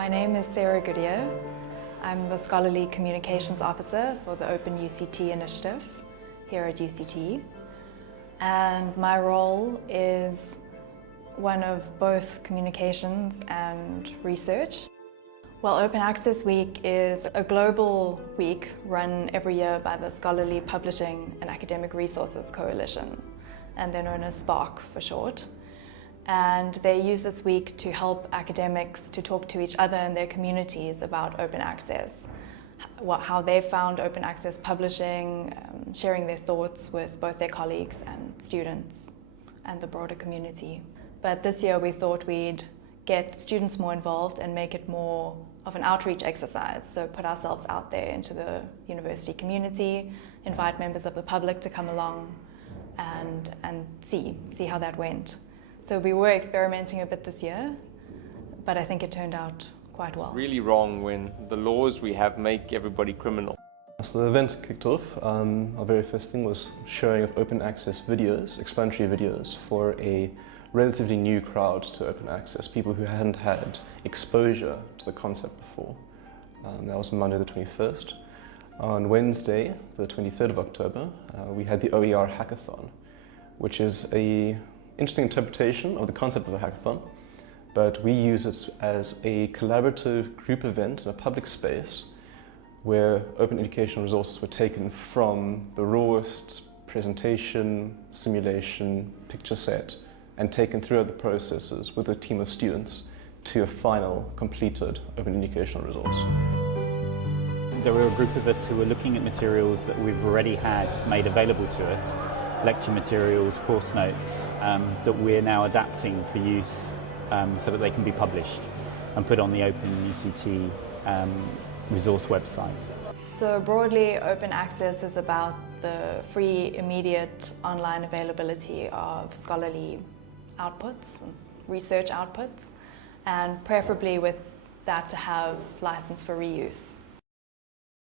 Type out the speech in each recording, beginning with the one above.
My name is Sarah Goodyear. I'm the Scholarly Communications Officer for the OpenUCT Initiative here at UCT. And my role is one of both communications and research. Well, Open Access Week is a global week run every year by the Scholarly Publishing and Academic Resources Coalition, and they're known as SPARC for short. And they use this week to help academics to talk to each other in their communities about open access, how they found open access publishing, sharing their thoughts with both their colleagues and students and the broader community. But this year we thought we'd get students more involved and make it more of an outreach exercise. So put ourselves out there into the university community, invite members of the public to come along and see how that went. So we were experimenting a bit this year, but I think it turned out quite well. It's really wrong when the laws we have make everybody criminal. So the event kicked off. Our very first thing was showing of open access videos, explanatory videos, for a relatively new crowd to open access, people who hadn't had exposure to the concept before. That was Monday the 21st. On Wednesday, the 23rd of October, we had the OER Hackathon, which is an interesting interpretation of the concept of a hackathon, but we use it as a collaborative group event in a public space where open educational resources were taken from the rawest presentation, simulation, picture set, and taken throughout the processes with a team of students to a final completed open educational resource. There were a group of us who were looking at materials that we've already had made available to us, lecture materials, course notes, that we're now adapting for use so that they can be published and put on the OpenUCT resource website. So broadly, open access is about the free, immediate online availability of scholarly outputs and research outputs, and preferably with that to have license for reuse.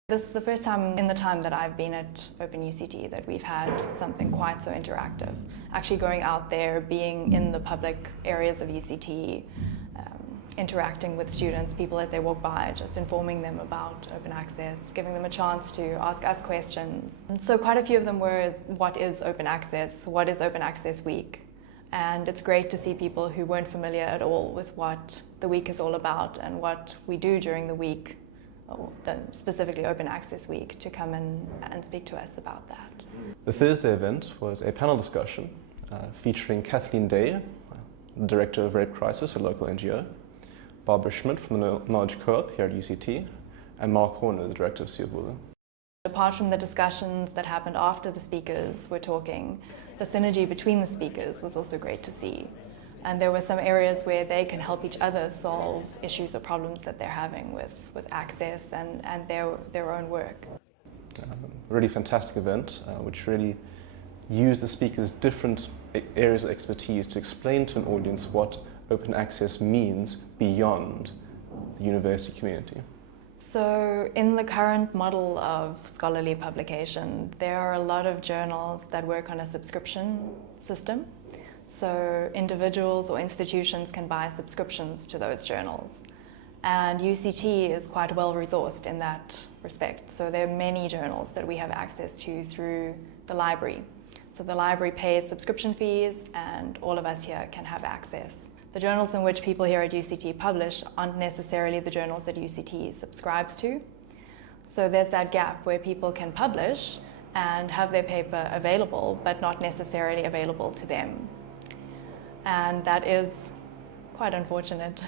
This is the first time in the time that I've been at OpenUCT that we've had something quite so interactive. Actually going out there, being in the public areas of UCT, interacting with students, people as they walk by, just informing them about open access, giving them a chance to ask us questions. And so quite a few of them were, what is open access? What is Open Access Week? And it's great to see people who weren't familiar at all with what the week is all about and what we do during the week, specifically Open Access Week, to come in and speak to us about that. The Thursday event was a panel discussion featuring Kathleen Day, the Director of Rape Crisis, a local NGO, Barbara Schmidt from the Knowledge Co-op here at UCT, and Mark Horner, the Director of Siabula. Apart from the discussions that happened after the speakers were talking, the synergy between the speakers was also great to see. And there were some areas where they can help each other solve issues or problems that they're having with access and their own work. A really fantastic event, which really used the speakers' different areas of expertise to explain to an audience what open access means beyond the university community. So in the current model of scholarly publication, there are a lot of journals that work on a subscription system. So individuals or institutions can buy subscriptions to those journals. And UCT is quite well resourced in that respect. So there are many journals that we have access to through the library. So the library pays subscription fees and all of us here can have access. The journals in which people here at UCT publish aren't necessarily the journals that UCT subscribes to. So there's that gap where people can publish and have their paper available, but not necessarily available to them. And that is quite unfortunate.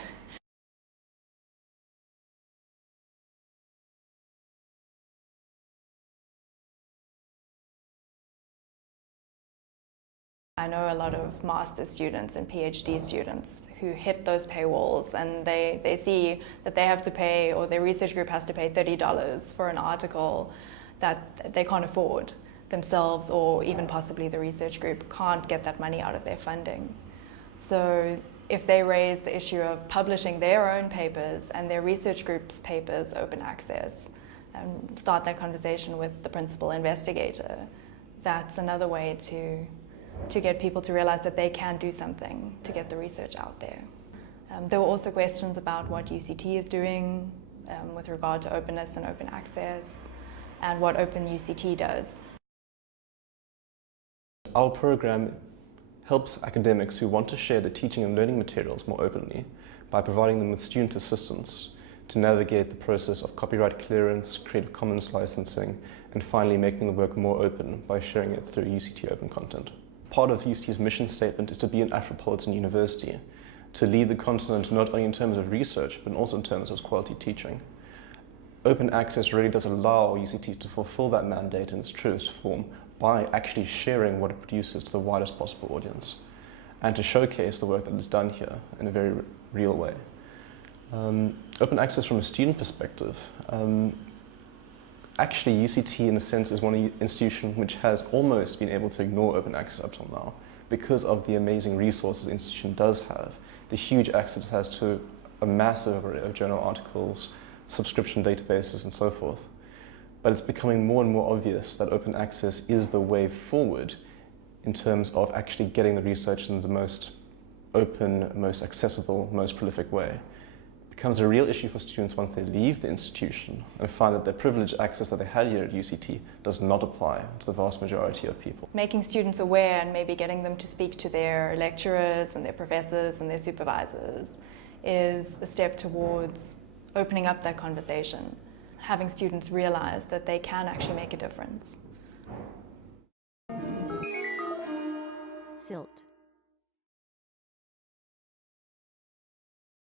I know a lot of master's students and PhD students who hit those paywalls and they see that they have to pay, or their research group has to pay $30 for an article that they can't afford themselves, or even possibly the research group can't get that money out of their funding. So if they raise the issue of publishing their own papers and their research group's papers open access, and start that conversation with the principal investigator, that's another way to get people to realize that they can do something to get the research out there. There were also questions about what UCT is doing with regard to openness and open access, and what OpenUCT does. Our program helps academics who want to share their teaching and learning materials more openly by providing them with student assistance to navigate the process of copyright clearance, Creative Commons licensing, and finally making the work more open by sharing it through UCT Open Content. Part of UCT's mission statement is to be an Afropolitan university, to lead the continent not only in terms of research, but also in terms of quality teaching. Open access really does allow UCT to fulfill that mandate in its truest form by actually sharing what it produces to the widest possible audience, and to showcase the work that is done here in a very real way. Open access from a student perspective, actually UCT in a sense is one institution which has almost been able to ignore open access up till now because of the amazing resources the institution does have, the huge access it has to a massive array of journal articles, subscription databases and so forth. But it's becoming more and more obvious that open access is the way forward in terms of actually getting the research in the most open, most accessible, most prolific way. It becomes a real issue for students once they leave the institution and find that the privileged access that they had here at UCT does not apply to the vast majority of people. Making students aware and maybe getting them to speak to their lecturers and their professors and their supervisors is a step towards opening up that conversation, having students realize that they can actually make a difference. CILT.